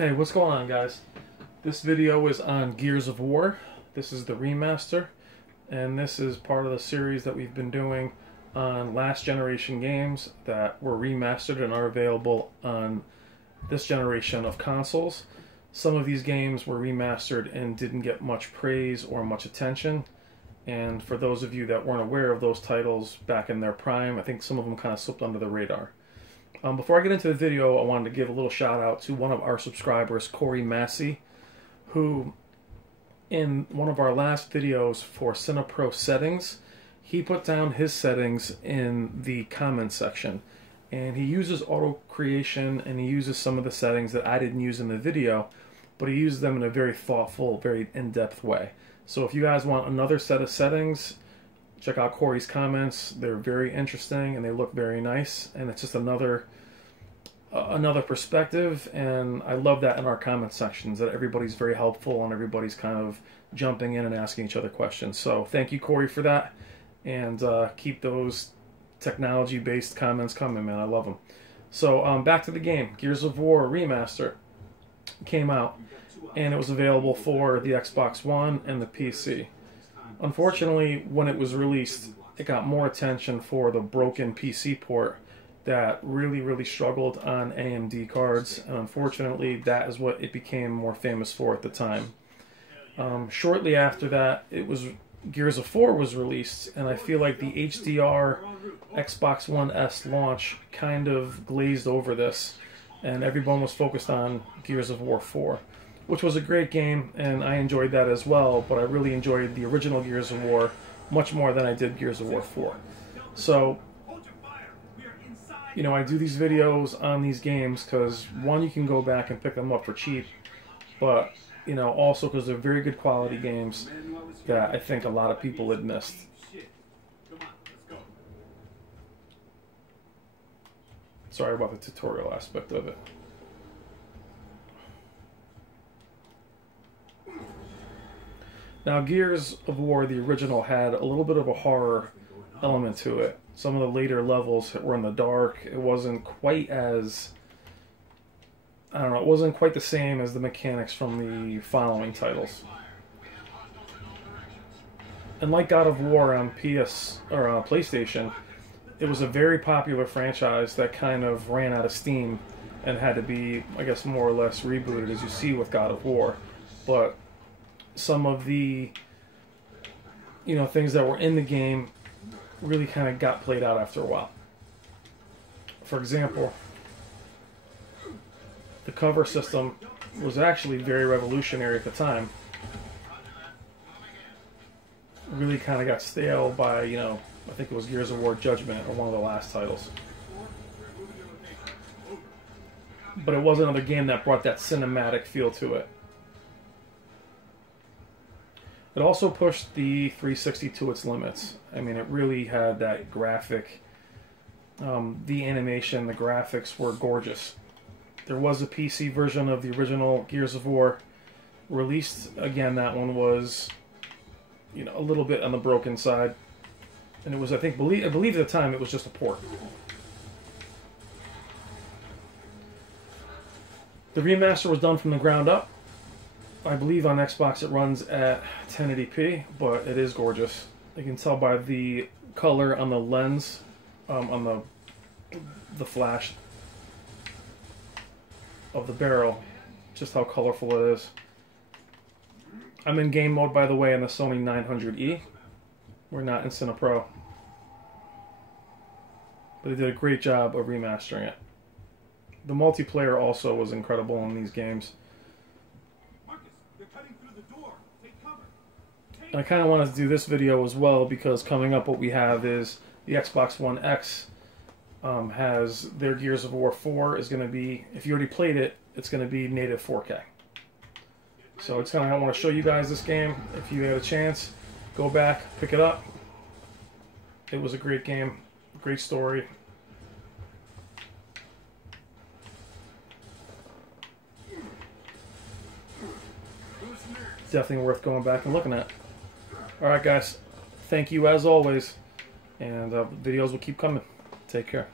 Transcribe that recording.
Hey, what's going on, guys? This video is on Gears of War. This is the remaster, and this is part of the series that we've been doing on last generation games that were remastered and are available on this generation of consoles. Some of these games were remastered and didn't get much praise or much attention, and for those of you that weren't aware of those titles back in their prime, I think some of them kind of slipped under the radar. Before I get into the video, I wanted to give a little shout out to one of our subscribers, Corey Massey, who in one of our last videos for CinePro settings, he put down his settings in the comment section. And he uses auto creation and he uses some of the settings that I didn't use in the video, but he uses them in a very thoughtful, very in-depth way. So if you guys want another set of settings, check out Corey's comments. They're very interesting and they look very nice, and it's just another perspective, and I love that in our comment sections, that everybody's very helpful and everybody's kind of jumping in and asking each other questions. So thank you, Corey, for that, and keep those technology-based comments coming, man. I love them. So back to the game. Gears of War Remaster came out, and it was available for the Xbox One and the PC. Unfortunately, when it was released, it got more attention for the broken PC port that really struggled on AMD cards, and unfortunately that is what it became more famous for at the time. Shortly after that, Gears of War was released, and I feel like the HDR Xbox One S launch kind of glazed over this, and everyone was focused on Gears of War 4. Which was a great game, and I enjoyed that as well, but I really enjoyed the original Gears of War much more than I did Gears of War 4. So, you know, I do these videos on these games because, one, you can go back and pick them up for cheap, but, you know, also because they're very good quality games that I think a lot of people had missed. Sorry about the tutorial aspect of it. Now, Gears of War, the original, had a little bit of a horror element to it. Some of the later levels were in the dark. It wasn't quite as, I don't know, it wasn't quite the same as the mechanics from the following titles. And like God of War on PlayStation, it was a very popular franchise that kind of ran out of steam and had to be, I guess, more or less rebooted, as you see with God of War. But some of the, you know, things that were in the game really kind of got played out after a while. For example, the cover system was actually very revolutionary at the time. Really kind of got stale by, you know, I think it was Gears of War Judgment, or one of the last titles. But it was another game that brought that cinematic feel to it. It also pushed the 360 to its limits. I mean, it really had that graphic, the animation, the graphics were gorgeous. There was a PC version of the original Gears of War released. Again, that one was, you know, a little bit on the broken side. And it was, I believe at the time, it was just a port. The remaster was done from the ground up. I believe on Xbox it runs at 1080p, but it is gorgeous. You can tell by the color on the lens, on the flash of the barrel, just how colorful it is. I'm in game mode, by the way, on the Sony 900E. We're not in CinePro. But they did a great job of remastering it. The multiplayer also was incredible in these games. I kind of wanted to do this video as well because coming up what we have is the Xbox One X has their Gears of War 4 is going to be, if you already played it, it's going to be native 4K. So it's kind of, I want to show you guys this game. If you had a chance, go back, pick it up. It was a great game, great story. Definitely worth going back and looking at. Alright guys, thank you as always, and videos will keep coming. Take care.